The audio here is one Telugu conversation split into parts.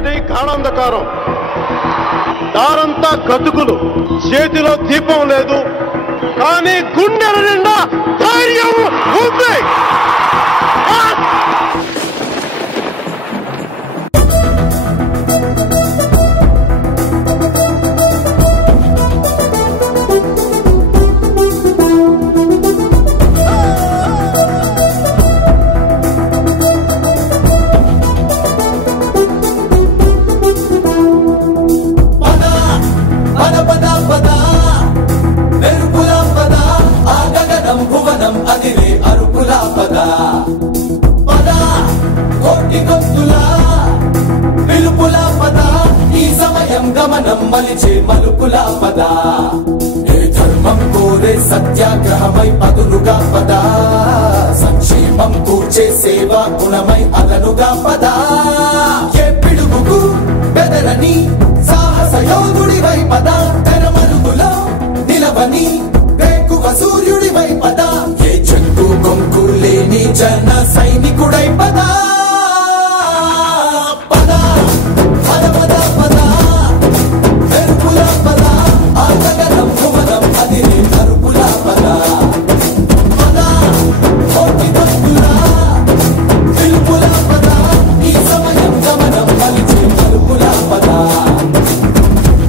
చీకటి గాఢాంధకారం, దారంతా గతుకులు, చేతిలో దీపం లేదు, కానీ గుండెల నిండా ధైర్యం ఉంది. గమనం మలిచే మలుపులా పద, ఏ ధర్మం కోరే సత్యాగ్రహమై పదులుగా పద, సంక్షేమం కూర్చే సేవా గుణమై అదనుగా పద, ఏ పిడుగుకు బెదరని సాహస యోధుడివై పద, తెరమరుగులో నిలవని వేకువ సూర్యుడివై పద, ఏ చెక్కు కొంకు లేని జన సైనికుడై పద.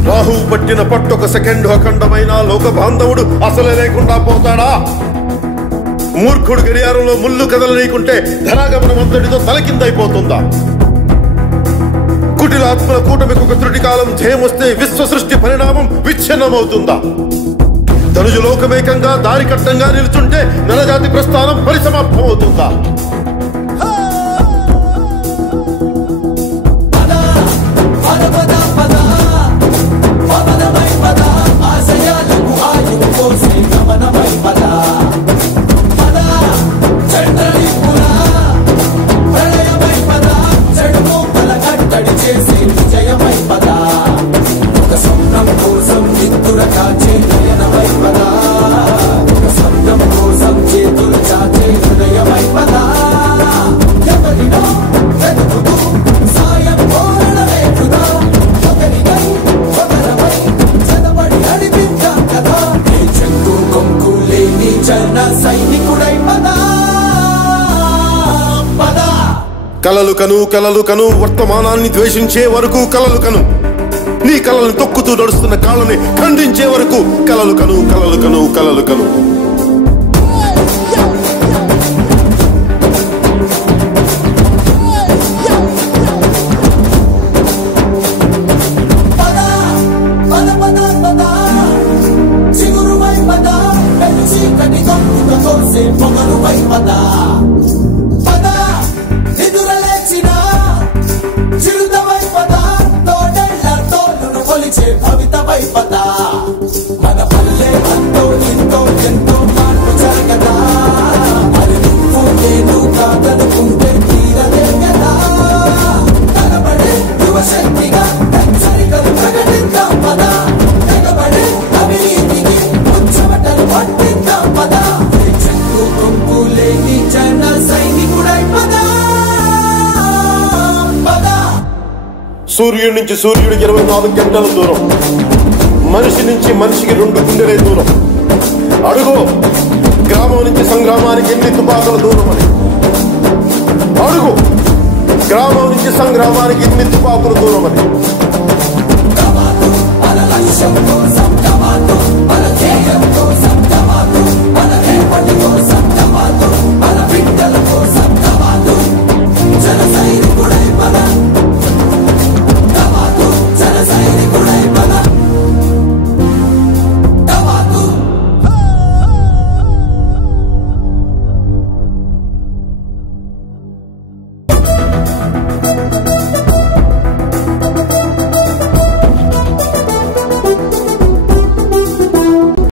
రాహు పట్టిన పట్టొక సెకండ్ అఖండమైన లోక బాంధవుడు అసలే లేకుండా పోతాడా? మూర్ఖుడు గడియారంలో ముళ్ళు కదలనీకుంటే ధనాగమనం అంతటితో తలకిందైపోతుందా? కుటిలాత్మల కూటమికి ఒక త్రుటి కాలం ధ్యేయమొస్తే విశ్వ సృష్టి పరిణామం విచ్ఛిన్నమవుతుందా? ధనుజు లోకమేకంగా దారి కట్టంగా నిలుచుంటే నరజాతి ప్రస్థానం పరిసమాప్తం అవుతుందా? కలలు కను కలలు కను, వర్తమానాన్ని ద్వేషించే వరకు కలలు కను, నీ కలలను తొక్కుతూ నడుస్తున్న కాళ్ళని ఖండించే వరకు కలలు కను కలలు కను కలలు కను. మన పల్లె అంతో ఎంతో ఎంతో మార్పు జరగదా, మరి నువ్వు నేను కాదనుకుంటే తీరదే కదా, కనబడే యువశక్తిగా హెచ్చరికలు ప్రకటిద్దాం పద, తెగబడే అవినీతికి ముచ్చమటలు పట్టిద్దాం పద, చెక్కు కొంపు లేని జన సైనికుడై పద. సూర్యుడి నుంచి సూర్యుడు 24 గంటల దూరం, మనిషి నుంచి మనిషికి 2 గుండెలే దూరం. అడుగు గ్రామం నుంచి సంగ్రామానికి ఎన్ని తుపాకుల దూరం అని, అడుగు గ్రామం నుంచి సంగ్రామానికి ఎన్ని తుపాకుల దూరం అని.